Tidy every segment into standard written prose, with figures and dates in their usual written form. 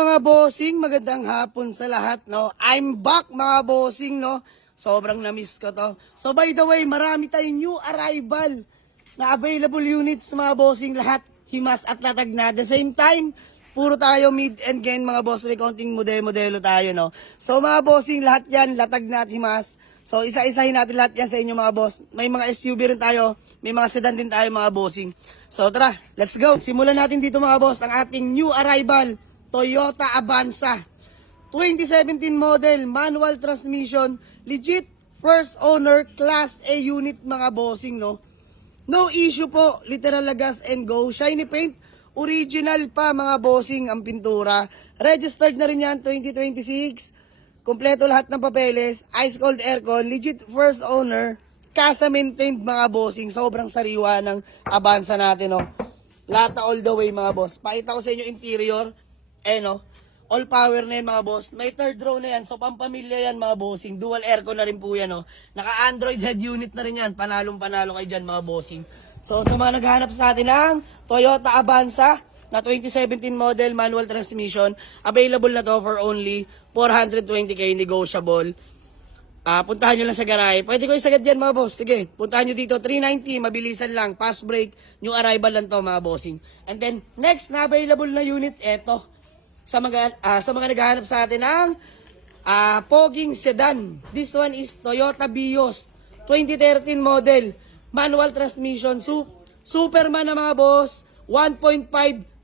mga bossing, magandang hapon sa lahat, no? I'm back mga bossing, no? Sobrang na-miss ko to. So by the way, marami tayong new arrival na available units mga bossing, lahat himas at latag na. At the same time, puro tayo mid and gain mga boss, may konting modelo tayo, no? So mga bossing, lahat yan, latag na at himas. So isa-isahin natin lahat yan sa inyo mga boss. May mga SUV rin tayo, may mga sedan din tayo mga bossing. So tara, let's go. Simulan natin dito mga boss ang ating new arrival, Toyota Avanza. 2017 model, manual transmission, legit first owner, class A unit mga bossing, no? No issue po, literal na gas and go. Shiny paint, original pa mga bossing ang pintura. Registered na rin yan 2026. Kompleto lahat ng papeles, ice cold aircon, legit first owner, casa maintained mga bossing. Sobrang sariwa ng Avanza natin, no? Lata all the way mga boss. Pakita ko sa inyo interior. No? All power na yan mga boss. May third row na yan. So pampamilya yan mga bossing. Dual aircon na rin po yan, no? Naka Android head unit na rin yan. Panalong panalo kayo dyan mga bossing. So sa mga naghahanap sa atin ng Toyota Avanza na 2017 model, manual transmission, available na to for only 420k, negotiable. Puntahan nyo lang sa garahe. Pwede ko isagad yan mga boss. Sige, puntahan nyo dito. 390, mabilisan lang. Fast break. New arrival lang to mga bossing. And then, next na available na unit, eto. Sa mga naghahanap sa atin ng Poging Sedan. This one is Toyota Vios. 2013 model. Manual transmission. Superman na mga boss. 1.5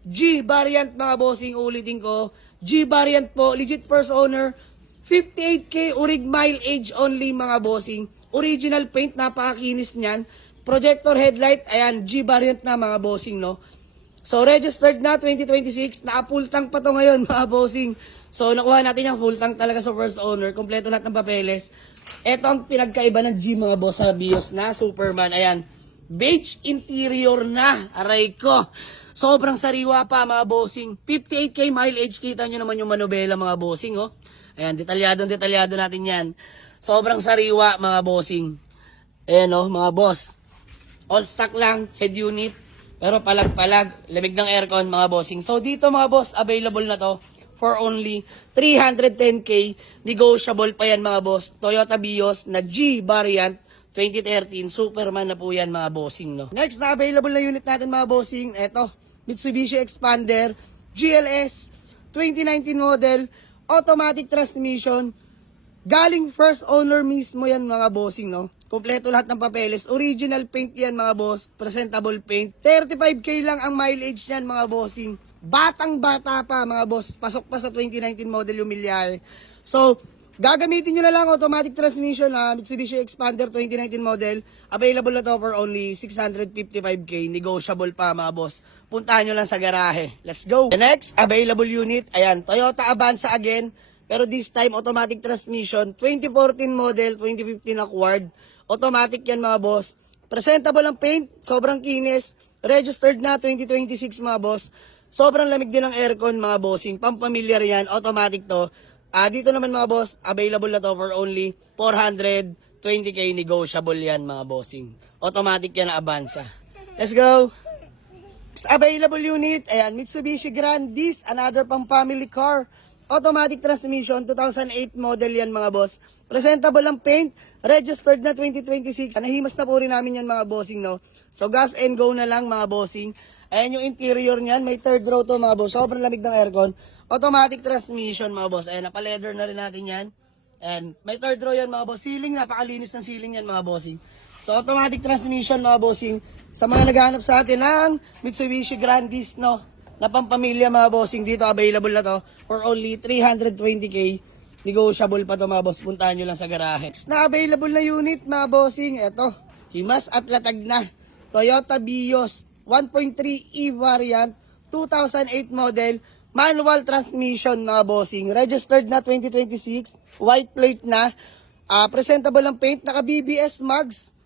G variant mga bossing. Ulitin ko. G variant po. Legit first owner. 58k urig mileage only mga bossing. Original paint, napakakinis niyan. Projector headlight, ayan, G variant na mga bossing, no? So registered na 2026, naka-full tank pa to ngayon mga bossing. So nakuha natin yung full tank talaga sa first owner, kompleto lahat ng papeles. Ito ang pinagkaiba ng G mga boss sa Vios na Superman, ayan. Beige interior na, aray ko. Sobrang sariwa pa mga bossing. 58k mileage, kita nyo naman yung manubela mga bossing, oh. Ayan, detalyado natin yan. Sobrang sariwa mga bossing. Ayan o, mga boss. All stock lang, head unit. Pero palag-palag, lamig ng aircon mga bossing. So dito mga boss, available na to for only 310k. Negotiable pa yan mga boss. Toyota Vios na G variant 2013. Superman na po yan mga bossing, no? Next na available na unit natin mga bossing. Eto, Mitsubishi Expander GLS 2019 model. Automatic transmission, galing first owner mismo yan mga bossing, no? Kompleto lahat ng papeles, original paint yan mga boss, presentable paint. 35k lang ang mileage yan mga bossing. Batang bata pa mga boss, pasok pa sa 2019 model yung milyar. So, gagamitin nyo na lang automatic transmission na Mitsubishi Expander 2019 model. Available na to for only 655k, negotiable pa mga boss. Puntahan nyo lang sa garahe. Let's go! The next available unit, ayan, Toyota Avanza again. Pero this time, automatic transmission. 2014 model, 2015 acquired. Automatic yan mga boss. Presentable ang paint, sobrang kinis. Registered na 2026 mga boss. Sobrang lamig din ng aircon mga bossing. Pampamilyar yan, automatic to. Dito naman mga boss, available na to for only 420k, negotiable yan mga bossing. Automatic yan na Avanza. Let's go! Available unit, ayan, Mitsubishi Grandis, another pang family car. Automatic transmission, 2008 model yan mga boss. Presentable ang paint, registered na 2026. Nahimas na po rin namin yan mga bossing, no? So gas and go na lang mga bossing. Ayan yung interior niyan, may third row to mga boss. Sobrang lamig ng aircon. Automatic transmission mga boss. Ayan, napa-leather na rin natin yan. And may third row yan mga boss. Ceiling, napakalinis ng ceiling yan mga bossing. So automatic transmission mga bossing. Sa mga naghahanap sa atin ng Mitsubishi Grandis, no, na pampamilya mga bossing, dito available na to for only 320k. Negotiable pa to mga boss. Puntahan nyo lang sa garahe. Na available na unit mga bossing. Eto, himas at latag na. Toyota Vios 1.3 E variant 2008 model. Manual transmission mga bossing. Registered na 2026. White plate na. Presentable ang paint. Naka BBS mags.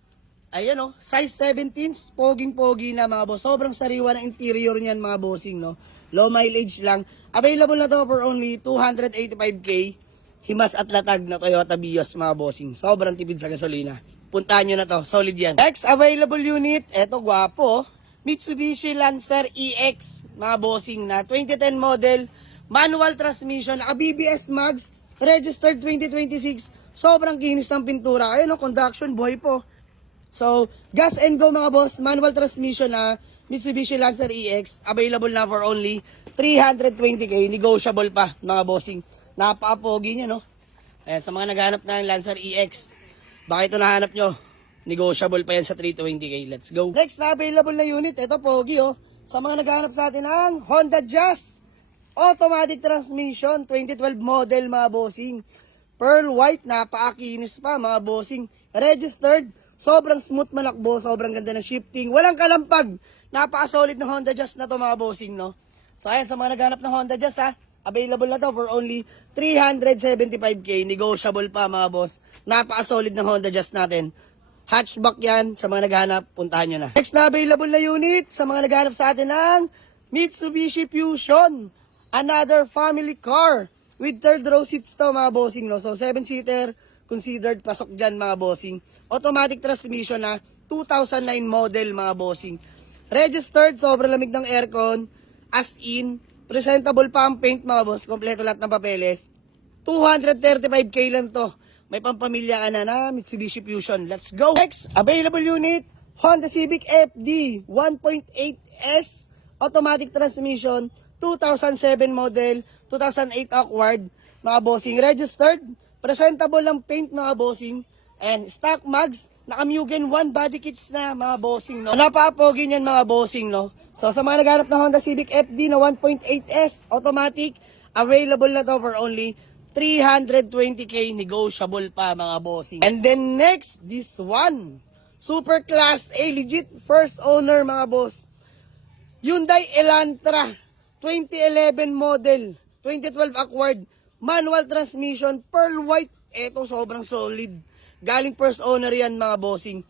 Ayan o, size 17, poging-pogi na mga boss. Sobrang sariwa ng interior niyan mga bossing, no? Low mileage lang. Available na to for only 285k. Himas at latag na Toyota Vios mga bossing. Sobrang tipid sa gasolina. Puntahan nyo na to, solid yan. Next available unit, eto gwapo. Mitsubishi Lancer EX mga bossing na 2010 model. manual transmission, naka BBS Mags, registered 2026, sobrang kinis ng pintura. Ayun, no, conduction, buhay po. So, gas and go mga boss, manual transmission na Mitsubishi Lancer EX, available na for only 320k, negotiable pa mga bossing. Napaka-pogi niya, no? Ayan, sa mga naghahanap ng Lancer EX, baka ito nahanap nyo, negotiable pa yan sa 320k. Let's go. Next na available na unit, ito pogi, oh. Sa mga naghahanap sa atin ng Honda Jazz, automatic transmission, 2012 model mga bossing. Pearl white, napakakinis pa mga bossing. Registered, sobrang smooth manakbo, sobrang ganda ng shifting, walang kalampag. Napaka-solid ng Honda Jazz na to mga bossing, no? So ayan, sa mga naghanap ng Honda Jazz ha, available na to for only 375k, negotiable pa mga boss. Napaka-solid ng Honda Jazz natin. Hatchback yan, sa mga naghanap, puntahan nyo na. Next na available na unit, sa mga naghanap sa atin ng Mitsubishi Fusion. Another family car with third row seats to mga bossing, no? So 7-seater, considered pasok dyan mga bossing. Automatic transmission na 2009 model mga bossing. Registered, sobrang lamig ng aircon. As in, presentable pa ang paint mga boss. Kompleto lahat ng papeles. 235k lang to. May pampamilya ka na Mitsubishi Fusion. Let's go! Next, available unit, Honda Civic FD 1.8S. Automatic transmission, 2007 model, 2008 awkward. Mga bossing, registered. Presentable ang paint mga bossing. And stock mags, naka-Mugen 1 body kits na mga bossing, no? Napapogi niyan mga bossing, no? So sa mga naghanap ng Honda Civic FD na 1.8S automatic, available na to for only 320k, negotiable pa mga bossing. And then next, this one, super class A, legit first owner mga boss. Hyundai Elantra 2011 model, 2012 awkward, manual transmission, pearl white. Eto sobrang solid. Galing first owner yan mga bossing.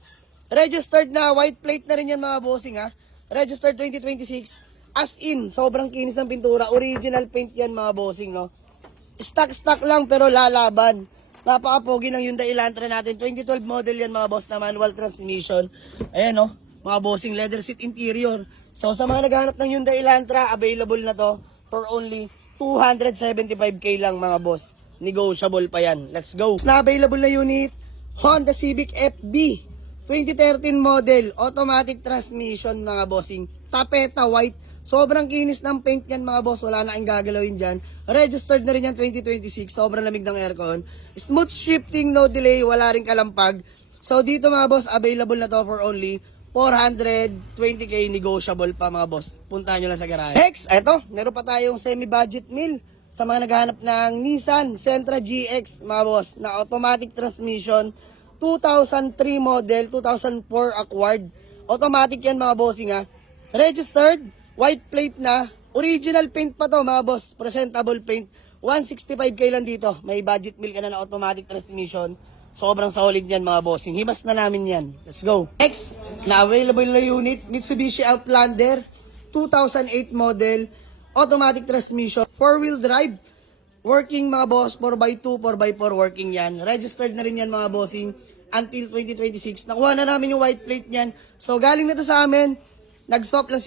Registered na, white plate na rin yan mga bossing ha. Registered 2026. As in, sobrang kinis ng pintura. Original paint yan mga bossing, no. Stock lang pero lalaban. Napaka-pogi ng Hyundai Elantra natin. 2012 model yan mga boss na manual transmission. Ayan, no. Mga bossing, leather seat interior. So sa mga naghahanap ng Hyundai Elantra, available na to for only 275k lang mga boss. Negotiable pa yan. Let's go. Na available na unit, Honda Civic FB 2013 model, automatic transmission mga bossing. Tapeta white. Sobrang kinis ng paint yan mga boss. Wala na kayong gagalawin dyan. Registered na rin yan 2026. Sobrang lamig ng aircon. Smooth shifting, no delay. Wala rin kalampag. So dito mga boss, available na to for only 420k, negotiable pa mga boss. Puntahan nyo lang sa garahe. Next, eto. Meron pa tayong semi-budget meal. Sa mga naghahanap ng Nissan Sentra GX mga boss, na automatic transmission, 2003 model, 2004 acquired. Automatic yan mga bossing ha. Registered, white plate na, original paint pa to mga boss, presentable paint. 165k lang dito. May budget meal ka na automatic transmission. Sobrang solid yan mga bossing. Himas na namin yan. Let's go. Next, na available na unit, Mitsubishi Outlander 2008 model, automatic transmission, 4-wheel drive. Working mga boss, 4x2, 4x4 working yan. Registered na rin yan mga bossing until 2026. Nakuha na namin yung white plate niyan. So galing na to sa amin. Nag-swap lang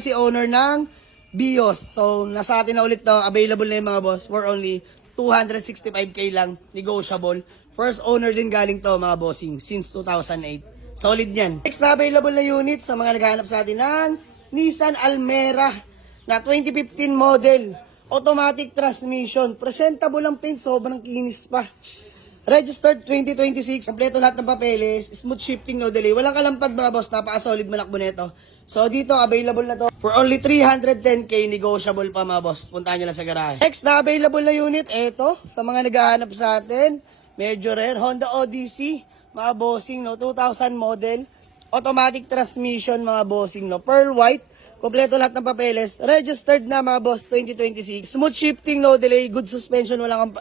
si owner ng BIOS. So nasa atin na ulit to. Available na yung mga boss for only 265k lang. Negotiable. First owner din galing to mga bossing since 2008. Solid yan. Next na available na unit sa mga naghahanap sa atin ng Nissan Almera na 2015 model. Automatic transmission. Presentable ang paint. Sobrang kinis pa. Registered 2026. Kompleto lahat ng papeles. Smooth shifting, no delay. Walang kalampag mga boss. Napaka-solid manakbo nito. So dito, available na to for only 310k. Negotiable pa mga boss. Puntahan nyo lang sa garahe. Next na available na unit. Eto, sa mga naghahanap sa atin. Medyo rare. Honda Odyssey. Mga bossing, no? 2000 model. Automatic transmission, mga bossing, no? Pearl white. Kompleto lahat ng papeles. Registered na mga boss 2026. Smooth shifting, no delay. Good suspension, walang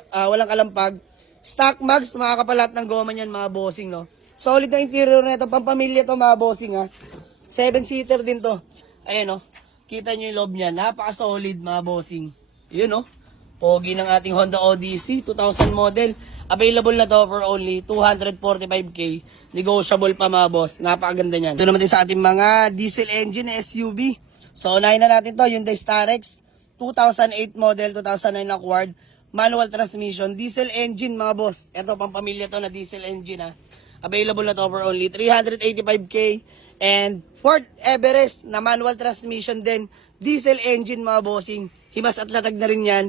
kalampag. Stock mags, makakapalat ng goma niyan mga bossing, no. Solid na interior nito, pampamilya to mga bossing ha. 7-seater din to. Ayan, no. Kita nyo yung loob niya, napaka-solid mga bossing. Yun, no. Pogi ng ating Honda Odyssey 2000 model. Available na to for only 245k. Negotiable pa mga boss. Napakaganda niyan. Ito naman din sa ating mga diesel engine na SUV. So unahin na natin to, Hyundai Starex 2008 model, 2009 acquired, manual transmission, diesel engine mga boss. Ito pang pamilya to na diesel engine ha. Available na to for only 385k. And Ford Everest na manual transmission din, diesel engine mga bossing. Himas at latag na rin yan.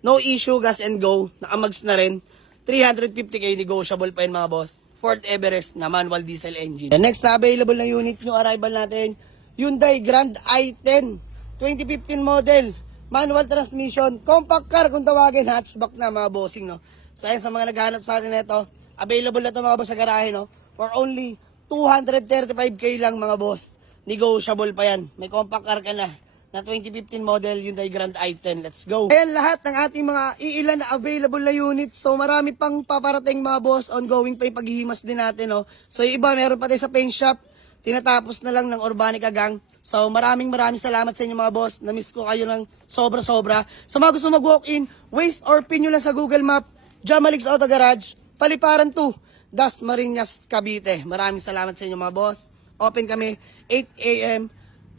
No issue, gas and go. Nakamags na rin. 350k negotiable pa yun mga boss. Ford Everest na manual diesel engine. The next na available na unit nyo, arrival natin, Hyundai Grand i10. 2015 model. Manual transmission. Compact car kung tawagin. Hatchback na mga bossing, no? Sayang sa mga naghahanap sa atin ito. Available na ito mga boss sa garahe, no? For only 235k lang mga boss. Negotiable pa yan. May compact car ka na 2015 model Hyundai Grand i10. Let's go. Ayan lahat ng ating mga iilan na available na units. So marami pang paparating mga boss. Ongoing pa yung paghihimas din natin. No? So yung iba meron pa tayo sa paint shop. Tinatapos na lang ng Urbanica Gang. So maraming salamat sa inyo mga boss. Na-miss ko kayo ng sobra-sobra. Sa mga gusto mag-walk-in, waste or pin nyo lang sa Google Map. Jamalix Auto Garage. Paliparan 2, Dasmariñas, Cavite. Maraming salamat sa inyo mga boss. Open kami 8 a.m.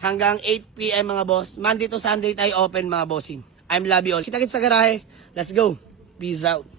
hanggang 8 p.m. mga boss. Monday to Sunday tayo open mga bossing. I'm love you all. Kita-kits sa garahe. Let's go. Peace out.